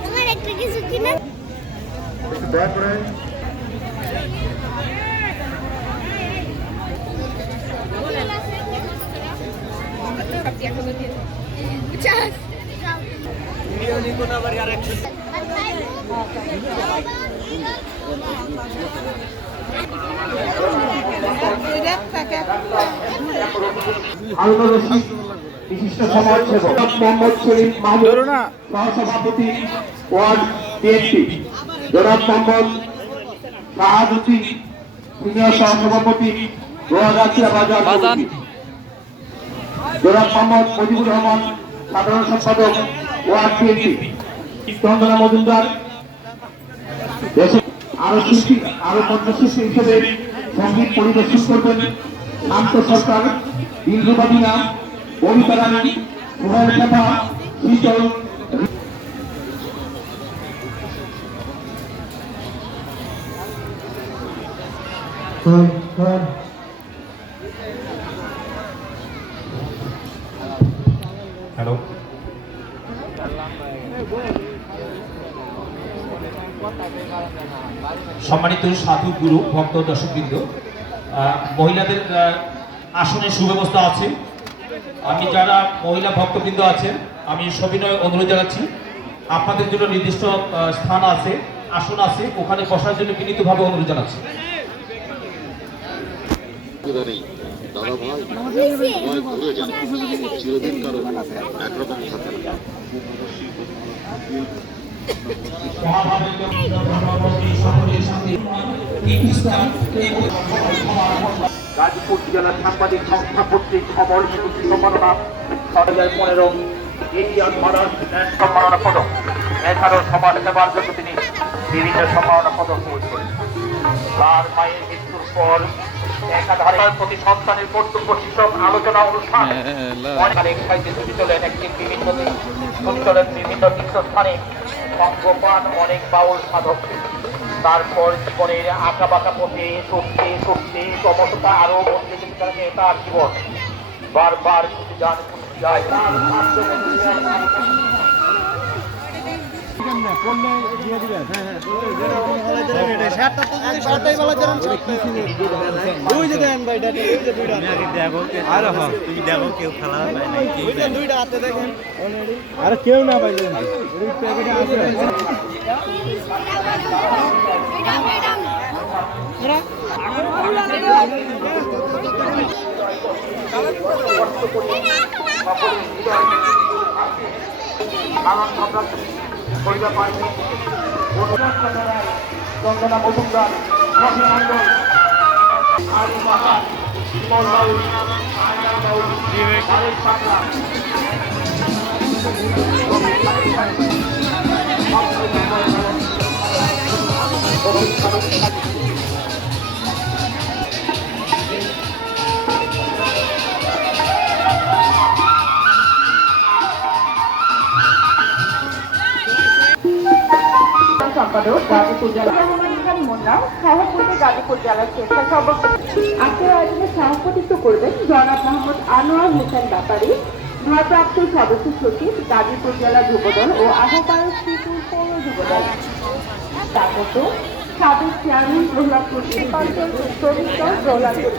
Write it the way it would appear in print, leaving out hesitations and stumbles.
তোমার একটা কিছু কিনা বিশিষ্ট সমাজসেবক মোহাম্মদ শরীফ মাহমুদ সহসভাপতি ওয়ার্ড বিএনপি, জনাব মোহাম্মদ শাহাদুদ্দিন সিনিয়র সহসভাপতি গোয়াগাছিয়া বাজার, জনাব মোহাম্মদ মুজিবুর রহমান সাধারণ সম্পাদক ওয়ার্ড বিএনপি, চন্দনা মজুমদার আরো কণ্ঠশিল্পী হিসেবে সঙ্গীত পরিবেশন করবেন শান্ত সরকার, দিলরুবা মিনা, বনিতা রানী, সোহেল খেপা, শীতল। হ্যালো, সম্মানিত সাধু গুরু ভক্ত দর্শকবৃন্দ, মহিলাদের আসনে সুব্যবস্থা আছে। আমি যারা মহিলা ভক্তবৃন্দ আছেন, আমি সবিনয় অনুরোধ জানাচ্ছি, আপনাদের জন্য নির্দিষ্ট স্থান আছে, আসন আছে, ওখানে বসার জন্য বিনীতভাবে অনুরোধ জানাচ্ছি। গাজীপুর জেলা সাংবাদিক সংস্থা কর্তৃক খবর সম্মাননা 2015 এশিয়ান মাদার্স সম্মাননা পদক, এছাড়াও সমাজ সেবার জন্য তিনি বিভিন্ন সম্মাননা পদক পেয়েছেন। তার মায়ের মৃত্যুর পর একাধারে প্রতি সন্তানের কর্তব্য শীর্ষক আলোচনা অনুষ্ঠান অনেক সাহিত্যে ছুটি চলেন একটি বিভিন্ন তীর্থস্থানে সঙ্গপান অনেক বাউল সাধক। তারপর জীবনের আঁকা বাঁকা পথে সত্যি সত্যি সমস্যা আরো বদলে যেতে থাকে তার জীবন। বারবার ছুটে যান, ছুটে যায় আর কেউ না পাইলে চন্দনা মজুমদার, সম্পাদক গাজীপুর জেলা মুন্না, সভাপতি গাজীপুর জেলা স্বেচ্ছাসেবক। আজকের আয়োজনে সভাপতিত্ব করবেন জনাব মোহাম্মদ আনোয়ার হোসেন ব্যাপারী, ভারপ্রাপ্ত সদস্য সচিব গাজীপুর জেলা যুবদল ও আহ্বায়ক শ্রীপুর পৌর যুবদল। তারপর সাবেক চেয়ারম্যান প্রহ্লাদপুর শ্রমিক দল প্রহ্লাদপুর।